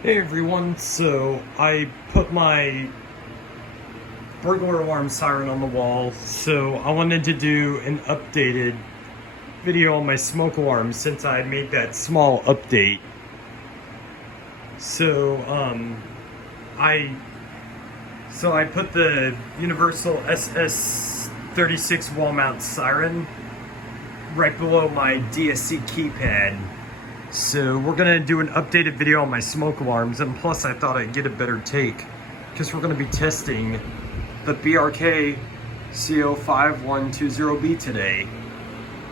Hey everyone, so I put my burglar alarm siren on the wall, so I wanted to do an updated video on my smoke alarm since I made that small update. So, I I put the Universal SS36 wall mount siren right below my DSC keypad. So we're gonna do an updated video on my smoke alarms, and plus I thought I'd get a better take because we're gonna be testing the BRK CO5120B today.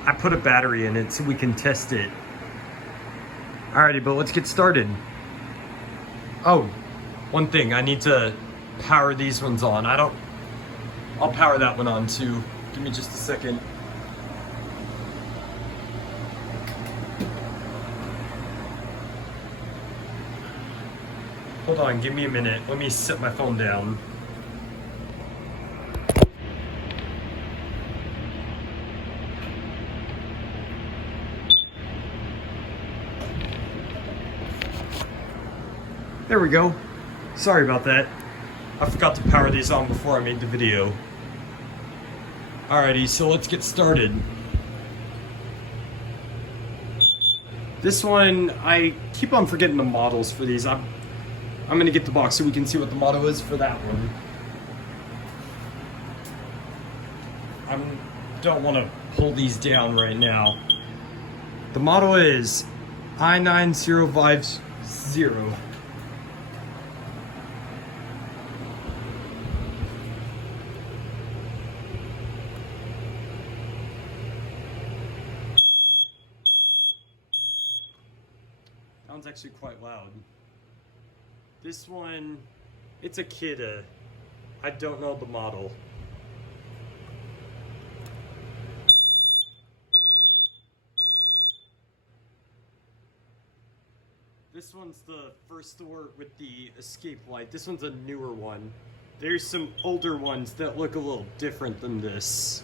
I put a battery in it so we can test it. Alrighty, but let's get started. Oh, one thing, I need to power these ones on. I'll power that one on too. Give me just a second. Hold on, give me a minute. Let me set my phone down. There we go. Sorry about that. I forgot to power these on before I made the video. Alrighty, so let's get started. This one, I keep on forgetting the models for these. I'm gonna get the box so we can see what the model is for that one. I don't want to pull these down right now. The model is I9050. Sounds actually quite loud. This one, it's a Kidde. I don't know the model. This one's the first to work with the escape light. This one's a newer one. There's some older ones that look a little different than this.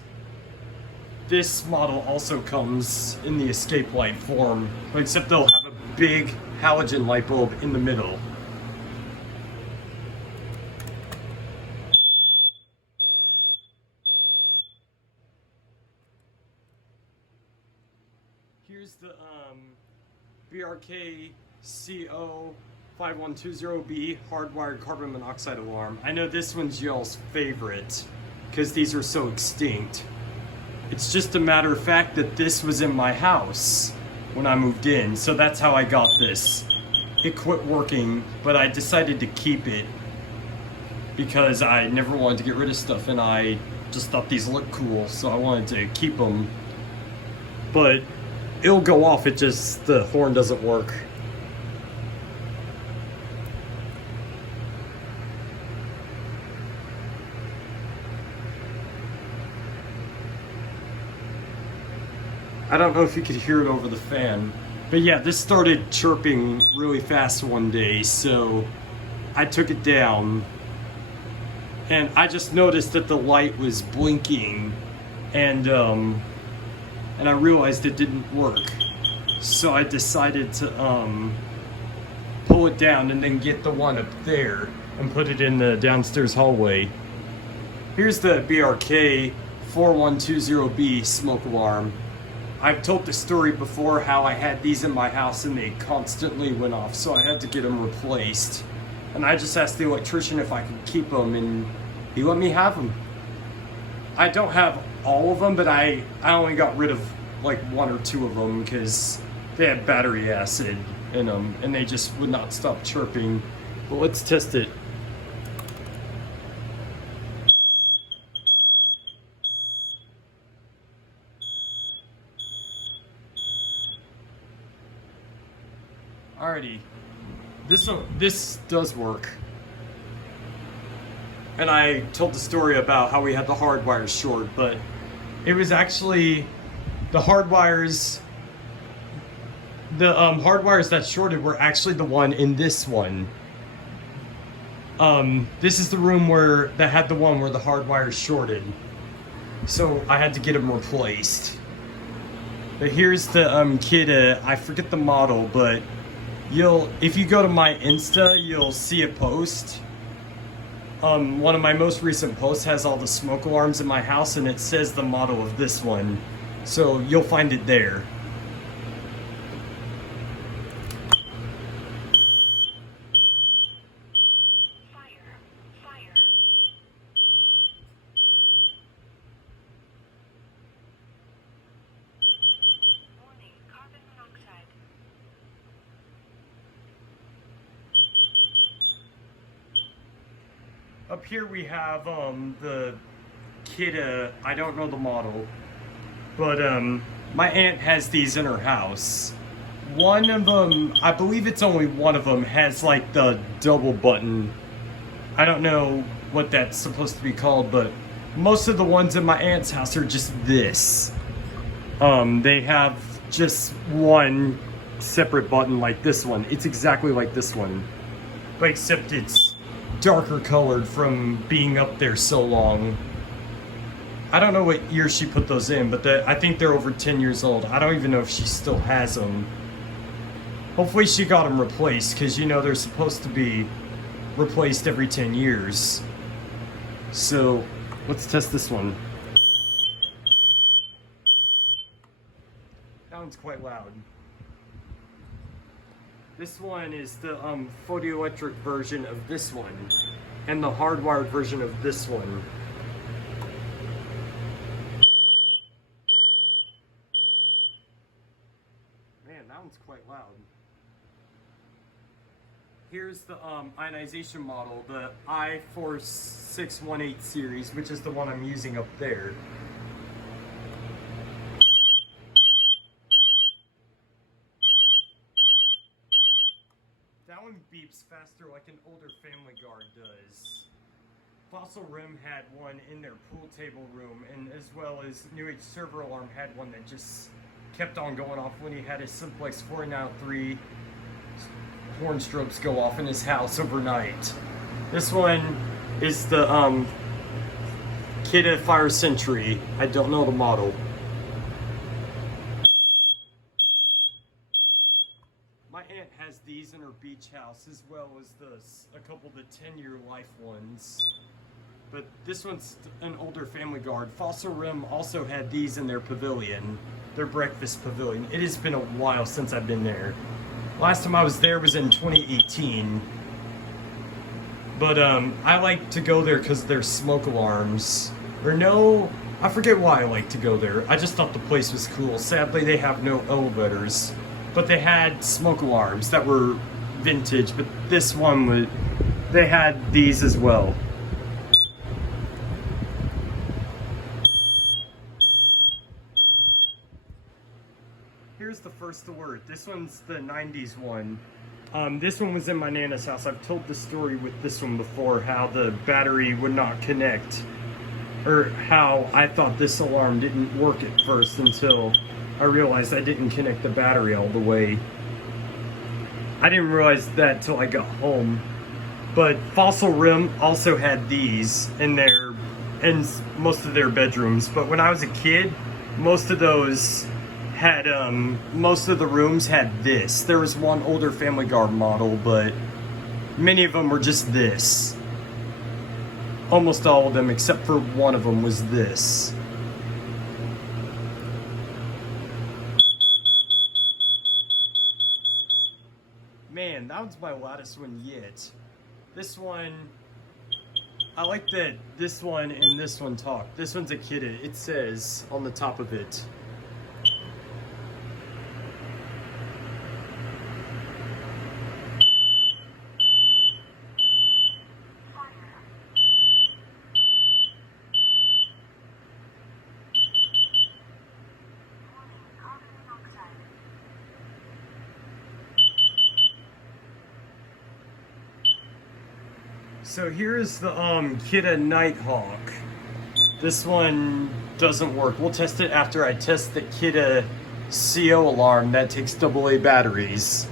This model also comes in the escape light form, except they'll have a big halogen light bulb in the middle. Here's the BRK CO5120B hardwired carbon monoxide alarm. I know this one's y'all's favorite because these are so extinct. It's just a matter of fact that this was in my house when I moved in, so that's how I got this. It quit working, but I decided to keep it because I never wanted to get rid of stuff, and I just thought these looked cool, so I wanted to keep them. But it'll go off, it just, the horn doesn't work. I don't know if you could hear it over the fan, but yeah, this started chirping really fast one day, so I took it down, and I just noticed that the light was blinking, and I realized it didn't work. So I decided to pull it down and then get the one up there and put it in the downstairs hallway. Here's the BRK 4120B smoke alarm. I've told the story before how I had these in my house and they constantly went off, so I had to get them replaced. And I just asked the electrician if I could keep them, and he let me have them. I don't have all of them, but I only got rid of like one or two of them because they had battery acid in them and they just would not stop chirping. But let's test it. Alrighty, this does work. And I told the story about how we had the hard wires short, but it was actually the hard wires. The hard wires that shorted were actually the one in this one. This is the room that had the one where the hard wires shorted. So I had to get them replaced. But here's the Kidde, I forget the model, but if you go to my Insta, you'll see a post. One of my most recent posts has all the smoke alarms in my house, and it says the model of this one. So you'll find it there. Up here we have the Kidde, I don't know the model, but my aunt has these in her house. One of them, I believe it's only one of them, has like the double button. I don't know what that's supposed to be called, but most of the ones in my aunt's house are just this. They have just one separate button like this one. It's exactly like this one, but except it's darker colored from being up there so long. I don't know what year she put those in, but I think they're over 10 years old. I don't even know if she still has them. Hopefully she got them replaced, because you know they're supposed to be replaced every 10 years. So let's test this one. That one's quite loud. This one is the photoelectric version of this one, and the hardwired version of this one. Man, that one's quite loud. Here's the ionization model, the I4618 series, which is the one I'm using up there. That one beeps faster like an older Family Guard does. Fossil Rim had one in their pool table room, and as well as New Age Server Alarm had one that just kept on going off when he had his Simplex 493 horn strobes go off in his house overnight. This one is the Kidde Fire Sentry. I don't know the model. My aunt has these in her beach house, as well as a couple of the 10-year life ones. But this one's an older Family Guard. Fossil Rim also had these in their pavilion, their breakfast pavilion. It has been a while since I've been there. Last time I was there was in 2018. But I like to go there because there's smoke alarms. I forget why I like to go there. I just thought the place was cool. Sadly, they have no elevators. But they had smoke alarms that were vintage, but this one they had these as well. Here's the first alert. This one's the 90s one. This one was in my Nana's house. I've told the story with this one before, how the battery would not connect, or how I thought this alarm didn't work at first until I realized I didn't connect the battery all the way. I didn't realize that till I got home. But Fossil Rim also had these in most of their bedrooms. But when I was a kid, most of the rooms had this. There was one older Family Guard model, but many of them were just this. Almost all of them, except for one of them, was this. Man, that one's my loudest one yet. This one, I like that this one and this one talk. This one's a Kidde. It says on the top of it. So here's the Kidde Nighthawk. This one doesn't work. We'll test it after I test the Kidde CO alarm that takes AA batteries.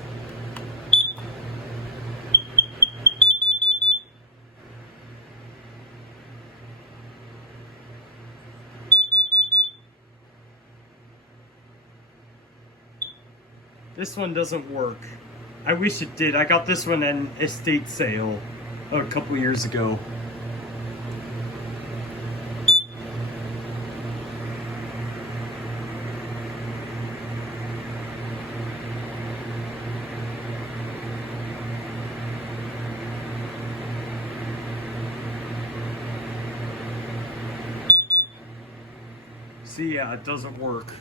This one doesn't work. I wish it did. I got this one at an estate sale a couple years ago. See, yeah, it doesn't work.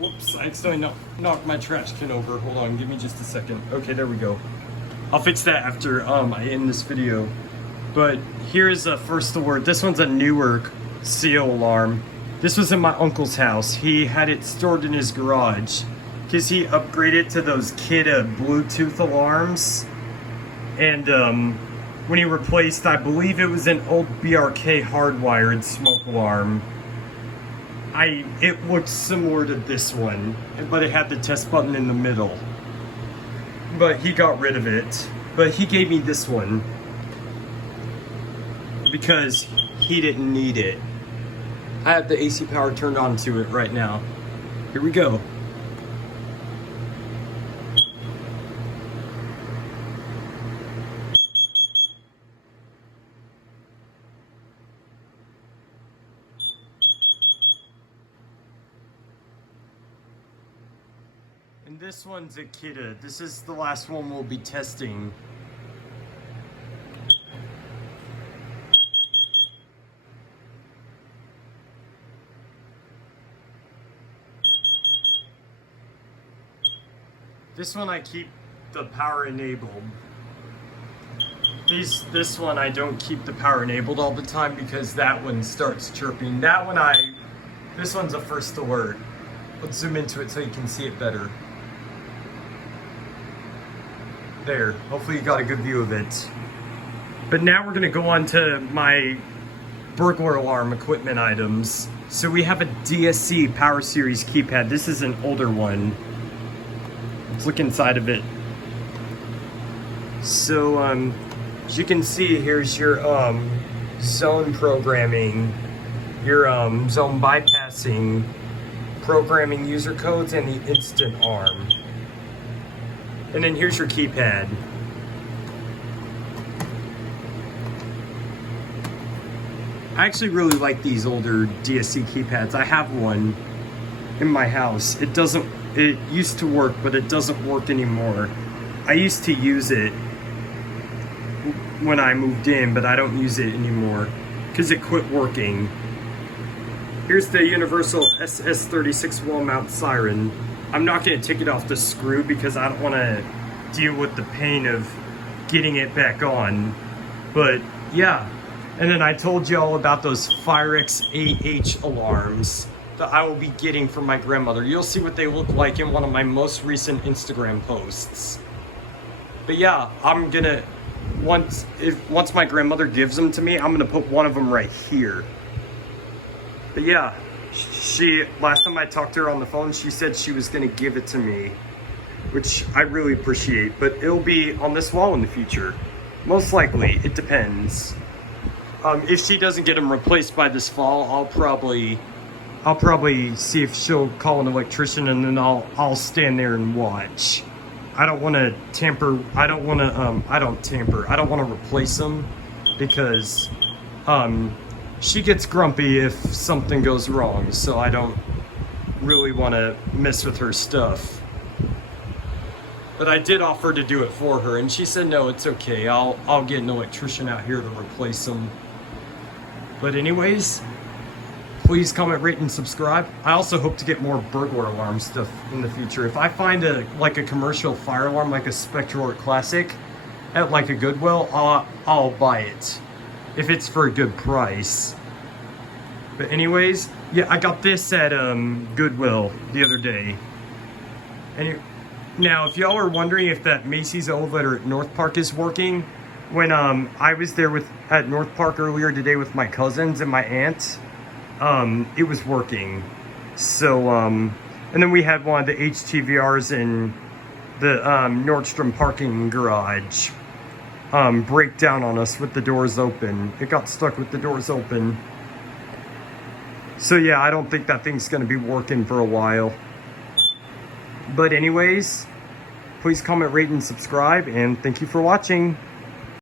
Whoops, I accidentally knocked my trash can over. Hold on, give me just a second. Okay, there we go. I'll fix that after I end this video. But here's first the word. This one's a Newark seal alarm. This was in my uncle's house. He had it stored in his garage because he upgraded to those Kidde Bluetooth alarms. And when he replaced, I believe it was an old BRK hardwired smoke alarm. It looked similar to this one, but it had the test button in the middle. But he got rid of it. But he gave me this one because he didn't need it. I have the AC power turned on to it right now. Here we go. And this one's a Kidde. This is the last one we'll be testing. This one I keep the power enabled. This one I don't keep the power enabled all the time because that one starts chirping. This one's a first alert. Let's zoom into it so you can see it better. There, hopefully you got a good view of it. But now we're gonna go on to my burglar alarm equipment items. So we have a DSC Power Series keypad. This is an older one. Let's look inside of it. So as you can see, here's your zone programming, your zone bypassing, programming user codes, and the instant arm. And then here's your keypad. I actually really like these older DSC keypads. I have one in my house. It used to work, but it doesn't work anymore. I used to use it when I moved in, but I don't use it anymore because it quit working. Here's the universal SS36 wall mount siren. I'm not going to take it off the screw because I don't want to deal with the pain of getting it back on. But yeah, and then I told you all about those Firex AH alarms that I will be getting from my grandmother. You'll see what they look like in one of my most recent Instagram posts. But yeah, I'm gonna, once my grandmother gives them to me, I'm gonna put one of them right here. But yeah, last time I talked to her on the phone, she said she was gonna give it to me, which I really appreciate, but it'll be on this wall in the future. Most likely, it depends. If she doesn't get them replaced by this fall, I'll probably see if she'll call an electrician, and then I'll stand there and watch. I don't want to tamper. I don't want to replace them because she gets grumpy if something goes wrong. So I don't really want to mess with her stuff. But I did offer to do it for her, and she said no, it's okay. I'll get an electrician out here to replace them. But anyways, please comment, rate, and subscribe. I also hope to get more burglar alarm stuff in the future. If I find a commercial fire alarm, like a Spectral or Classic, at like a Goodwill, I'll buy it if it's for a good price. But anyways, yeah, I got this at Goodwill the other day. Now, if y'all are wondering if that Macy's elevator at North Park is working, when I was there at North Park earlier today with my cousins and my aunt, it was working. So, and then we had one of the HTVRs in the Nordstrom parking garage break down on us with the doors open. It got stuck with the doors open. So yeah, I don't think that thing's gonna be working for a while. But anyways, Please comment, rate, and subscribe, and thank you for watching.